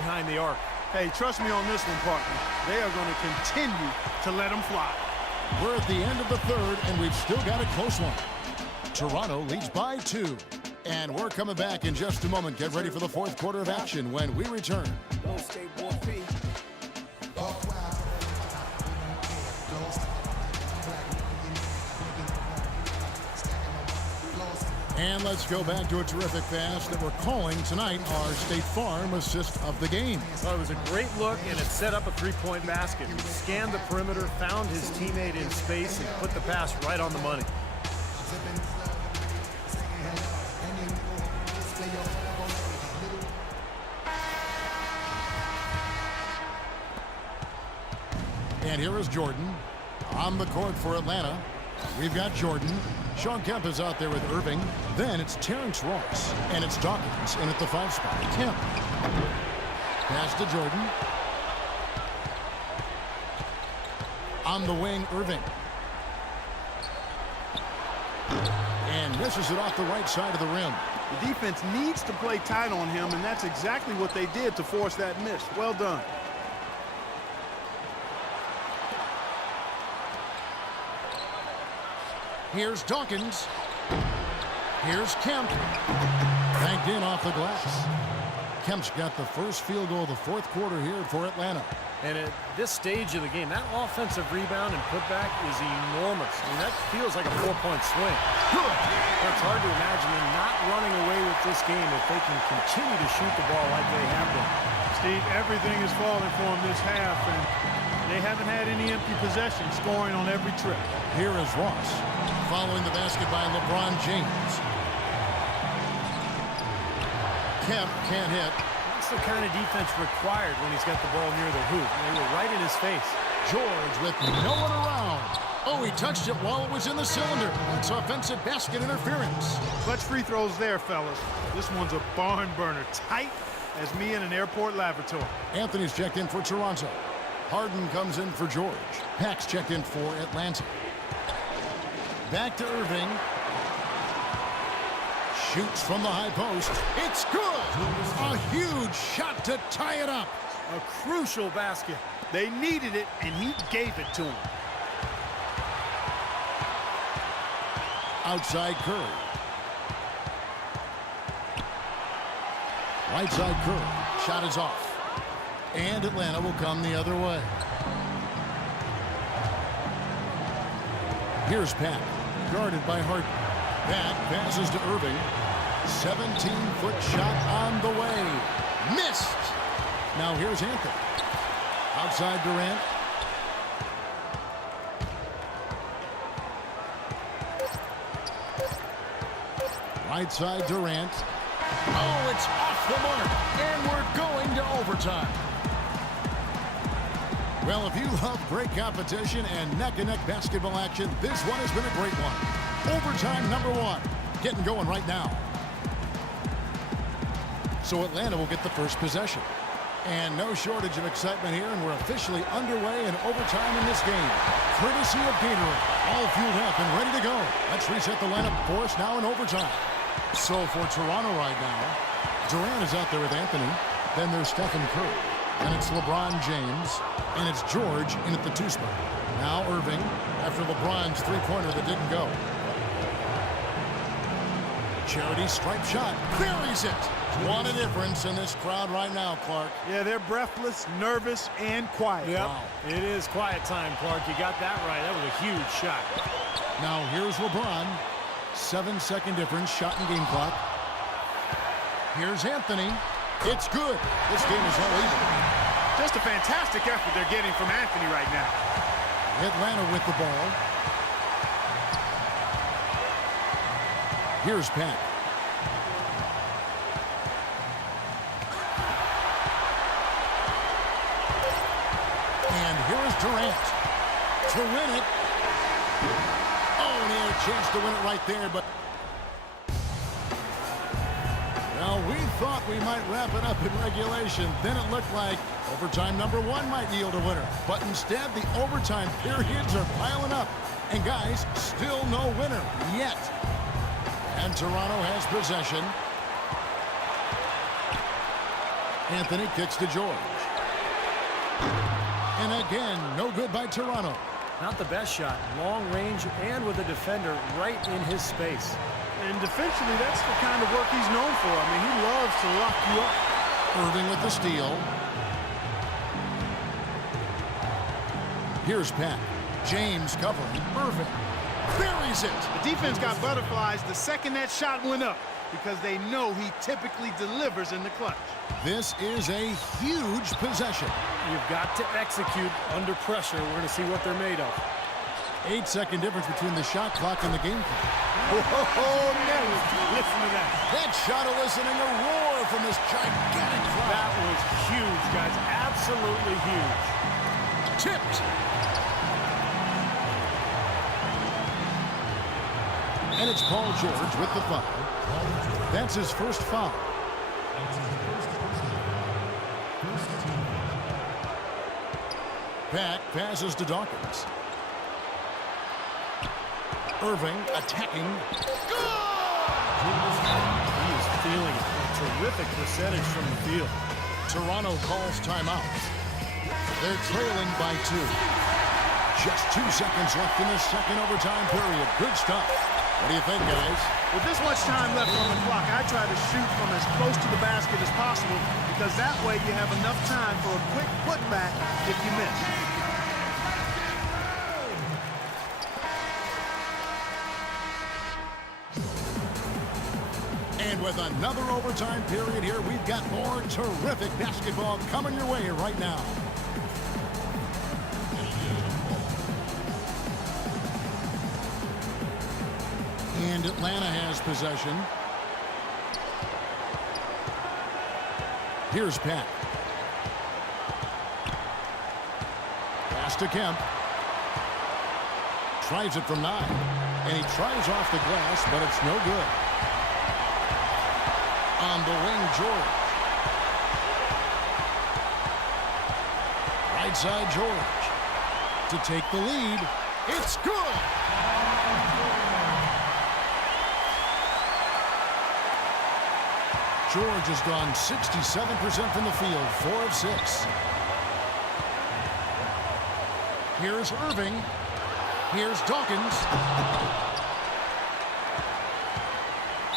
behind the arc. Hey, trust me on this one, partner. They are going to continue to let them fly. We're at the end of the third, and we've still got a close one. Toronto leads by 2. And we're coming back in just a moment. Get ready for the fourth quarter of action when we return. And let's go back to a terrific pass that we're calling tonight our State Farm assist of the game. Well, it was a great look, and it set up a three-point basket. He scanned the perimeter, found his teammate in space, and put the pass right on the money. And here is Jordan on the court for Atlanta. We've got Jordan. Sean Kemp is out there with Irving. Then it's Terrence Ross. And it's Dawkins in at the 5 spot. Kemp. Pass to Jordan. On the wing, Irving. And misses it off the right side of the rim. The defense needs to play tight on him, and that's exactly what they did to force that miss. Well done. Here's Dawkins. Here's Kemp. Banked in off the glass. Kemp's got the first field goal of the fourth quarter here for Atlanta. And at this stage of the game, that offensive rebound and putback is enormous. I mean, that feels like a 4-point swing. Good. It's hard to imagine them not running away with this game if they can continue to shoot the ball like they have been. Steve, everything is falling for them this half, and they haven't had any empty possessions, scoring on every trip. Here is Ross, following the basket by LeBron James. Kemp can't hit. That's the kind of defense required when he's got the ball near the hoop. They were right in his face. George with no one around. Oh, he touched it while it was in the cylinder. That's offensive basket interference. Clutch free throws there, fellas. This one's a barn burner, tight as me in an airport lavatory. Anthony's checked in for Toronto. Harden comes in for George. Pax checked in for Atlanta. Back to Irving. Shoots from the high post. It's good! A huge shot to tie it up. A crucial basket. They needed it, and he gave it to them. Outside Curry. Right side Curry. Shot is off. And Atlanta will come the other way. Here's Pat, guarded by Harden. Pat passes to Irving. 17-foot shot on the way. Missed. Now here's Anthony. Outside Durant. Right side Durant. Oh, it's off the mark. And we're going to overtime. Well, if you love great competition and neck-and-neck basketball action, this one has been a great one. Overtime number 1. Getting going right now. So Atlanta will get the first possession. And no shortage of excitement here, and we're officially underway in overtime in this game. Courtesy of Gatorade. All fueled up and ready to go. Let's reset the lineup for us now in overtime. So for Toronto right now, Durant is out there with Anthony. Then there's Stephen Curry. And it's LeBron James. And it's George in at the 2 spot. Now Irving after LeBron's three-pointer that didn't go. Charity stripe shot. Buries it. What a difference in this crowd right now, Clark. Yeah, they're breathless, nervous, and quiet. Yep. Wow. It is quiet time, Clark. You got that right. That was a huge shot. Now here's LeBron. 7-second difference, shot and game clock. Here's Anthony. It's good. This game is all even. Just a fantastic effort they're getting from Anthony right now. Atlanta with the ball. Here's Pat. And here is Durant to win it. Oh, and he had a chance to win it right there, but well, we thought we might wrap it up in regulation. Then it looked like overtime number 1 might yield a winner. But instead, the overtime periods are piling up. And guys, still no winner yet. And Toronto has possession. Anthony kicks to George. And again, no good by Toronto. Not the best shot. Long range and with a defender right in his space. And defensively, that's the kind of work he's known for. I mean, he loves to lock you up. Irving with the steal. Here's Pat. James covering. Irving buries it. The defense got butterflies the second that shot went up because they know he typically delivers in the clutch. This is a huge possession. You've got to execute under pressure. We're going to see what they're made of. 8-second difference between the shot clock and the game clock. Oh, no. Listen to that. That shot eliciting a roar from this gigantic crowd. That was huge, guys. Absolutely huge. Tipped. And it's Paul George with the foul. That's his first foul. Back passes to Dawkins. Irving attacking. He is feeling a terrific percentage from the field. Toronto calls timeout. They're trailing by 2. Just 2 seconds left in this second overtime period. Good stuff. What do you think, guys? With this much time left on the clock, I try to shoot from as close to the basket as possible because that way you have enough time for a quick putback if you miss. And with another overtime period here, we've got more terrific basketball coming your way right now. And Atlanta has possession. Here's Pat. Pass to Kemp. Tries it from 9. And he tries off the glass, but it's no good. On the wing, George. Right side, George. To take the lead. It's good. George has gone 67% from the field, 4 of 6. Here's Irving. Here's Dawkins.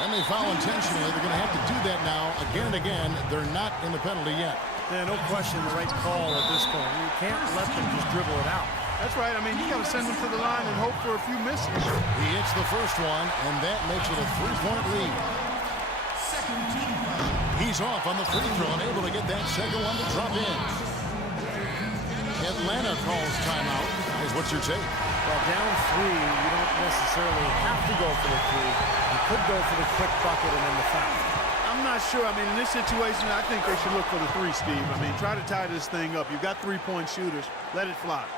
And they foul intentionally. They're going to have to do that now again and again. They're not in the penalty yet. Yeah, no question the right call at this point. You can't let them just dribble it out. That's right. I mean, you got to send them to the line and hope for a few misses. He hits the first one, and that makes it a 3-point lead. He's off on the free throw and able to get that second one to drop in. Atlanta calls timeout. Guys, what's your take? Well, down 3, you don't necessarily have to go for the 3. You could go for the quick bucket and then the foul. I'm not sure. I mean, in this situation, I think they should look for the 3, Steve. I mean, try to tie this thing up. You've got 3-point shooters. Let it fly.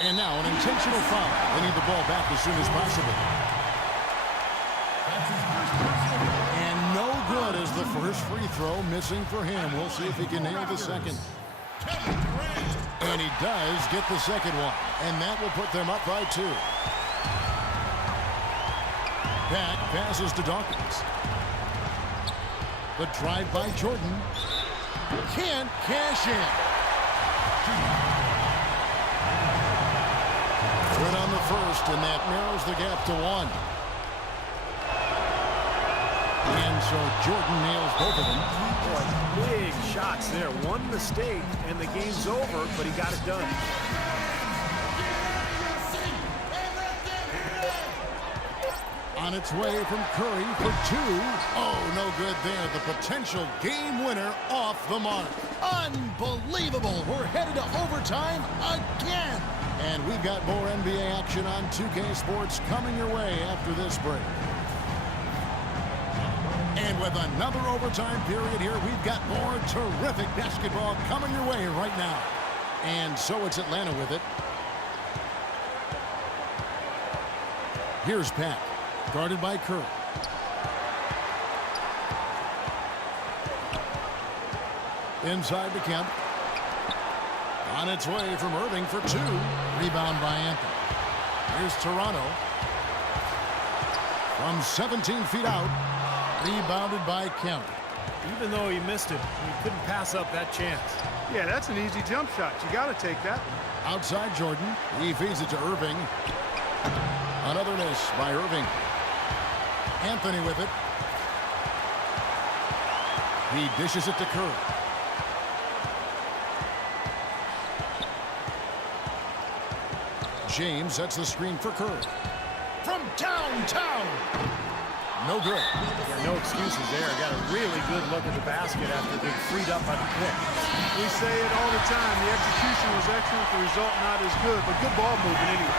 And now an intentional foul. They need the ball back as soon as possible. And no good as the first free throw missing for him. We'll see if he can nail the second. And he does get the second one. And that will put them up by 2. Back passes to Dawkins. The drive by Jordan. Can't cash in. Good on the first, and that narrows the gap to 1. And so Jordan nails both of them. Boy, big shots there. One mistake, and the game's over, but he got it done. On its way from Curry for 2. Oh, no good there. The potential game winner off the mark. Unbelievable. We're headed to overtime again. And we've got more NBA action on 2K Sports coming your way after this break. And with another overtime period here, we've got more terrific basketball coming your way right now. And so it's Atlanta with it. Here's Pat, guarded by Curry. Inside to Kemp. On its way from Irving for 2. Rebound by Anthony. Here's Toronto. From 17 feet out. Rebounded by Kemp. Even though he missed it, he couldn't pass up that chance. Yeah, that's an easy jump shot. You got to take that. Outside Jordan. He feeds it to Irving. Another miss by Irving. Anthony with it. He dishes it to Kerr. James sets the screen for Kerr. From downtown. No good. Yeah, no excuses there. Got a really good look at the basket after being freed up by the pick. We say it all the time. The execution was excellent. The result not as good, but good ball movement anyway.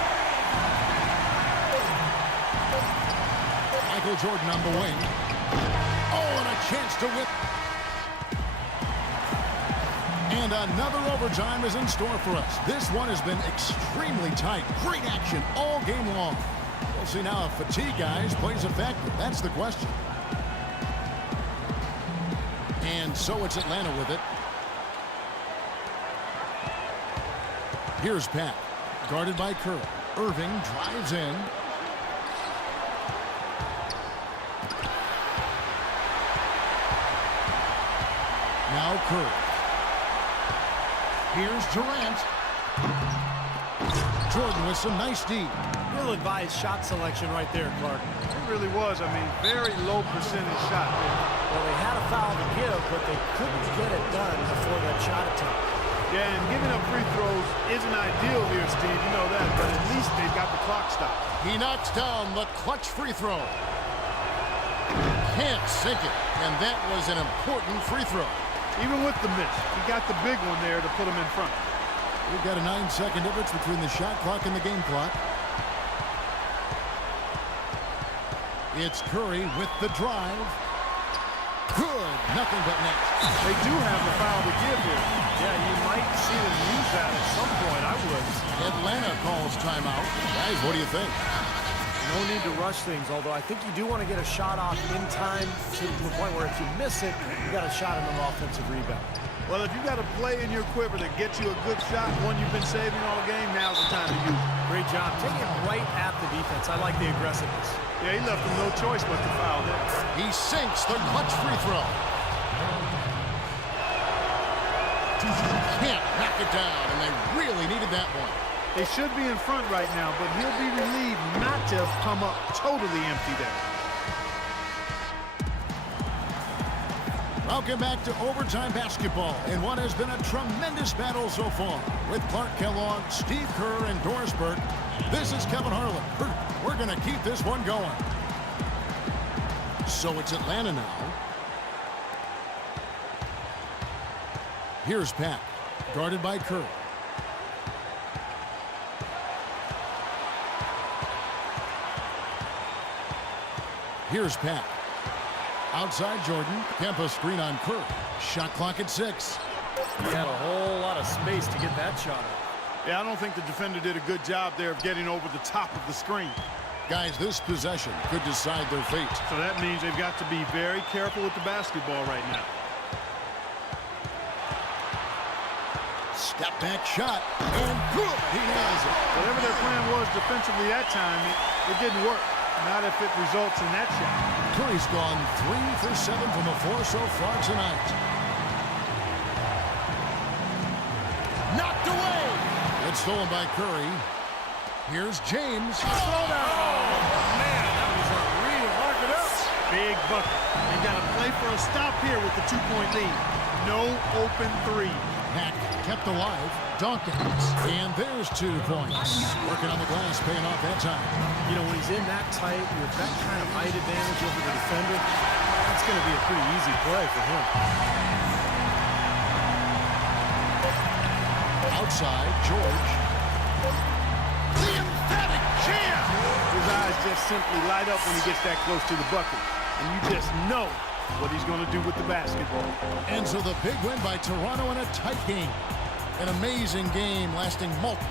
Michael Jordan on the wing. Oh, and a chance to whip. And another overtime is in store for us. This one has been extremely tight. Great action all game long. We'll see now if fatigue, guys, plays a factor. That's the question. And so it's Atlanta with it. Here's Pat. Guarded by Kerr. Irving drives in. Now Kerr. Here's Durant. Jordan with some nice D. Real advised shot selection right there, Clark. It really was. I mean, very low percentage shot there. Well, they had a foul to give, but they couldn't get it done before that shot attempt. Yeah, and giving up free throws isn't ideal here, Steve. You know that, but at least they've got the clock stopped. He knocks down the clutch free throw. Can't sink it, and that was an important free throw. Even with the miss, he got the big one there to put him in front. We've got a 9-second difference between the shot clock and the game clock. It's Curry with the drive. Good. Nothing but net. They do have the foul to give here. Yeah, you might see them use that at some point. I would. Atlanta calls timeout. Guys, what do you think? No need to rush things, although I think you do want to get a shot off in time to the point where if you miss it, you got a shot on an offensive rebound. Well, if you got a play in your quiver that gets you a good shot, one you've been saving all game, now's the time to use it. Great job. Take it right at the defense. I like the aggressiveness. Yeah, he left him no choice but to foul there. He sinks the clutch free throw. Can't knock it down, and they really needed that one. They should be in front right now, but he'll be relieved not to have come up totally empty there. Welcome back to overtime basketball in what has been a tremendous battle so far. With Clark Kellogg, Steve Kerr, and Doris Burke, this is Kevin Harlan. We're going to keep this one going. So it's Atlanta now. Here's Pat, guarded by Kerr. Here's Pat. Outside Jordan. Kempa screen on Kerr. Shot clock at 6. He had a whole lot of space to get that shot up. Yeah, I don't think the defender did a good job there of getting over the top of the screen. Guys, this possession could decide their fate. So that means they've got to be very careful with the basketball right now. Step back shot. And boom, he has it. Whatever their plan was defensively that time, it didn't work. Not if it results in that shot. Curry's gone 3 for 7 from the floor so far tonight. Knocked away. It's stolen by Curry. Here's James. Slow down. Oh, man, that was unreal. Mark it up. Big bucket. They got to play for a stop here with the 2-point lead. No open three. Hack kept alive. Dawkins. And there's 2 points. Working on the glass, paying off that time. You know, when he's in that tight with that kind of height advantage over the defender, that's going to be a pretty easy play for him. Outside, George. The emphatic jam! His eyes just simply light up when he gets that close to the bucket. And you just know what he's going to do with the basketball. And so the big win by Toronto in a tight game. An amazing game lasting multiple